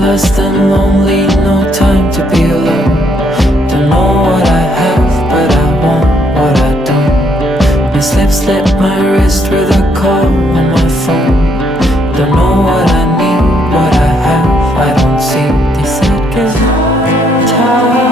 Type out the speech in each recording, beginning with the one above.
lost and lonely, no time to be alone. Don't know what I have, but I want what I don't. My slip slipped my wrist with a call on my phone. Don't know what I need, what I have, I don't see. They said get tired.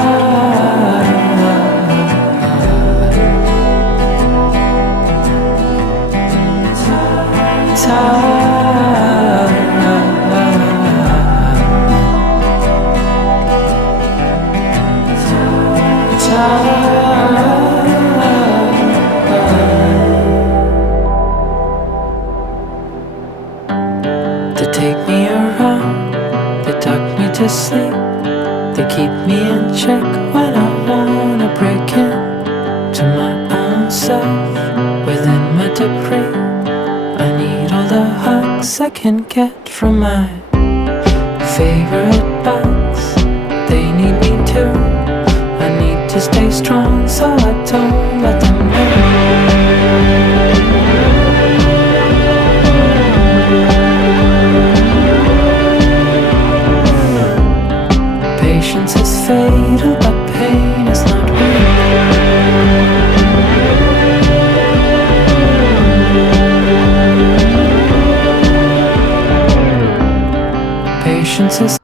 They take me around, they tuck me to sleep, they keep me in check when I wanna break in to my own self within my debris. I need all the hugs I can get from my favorite bugs. They need me too. I need to stay strong so I don't let them know. Patience is fatal, but pain is not real. Patience is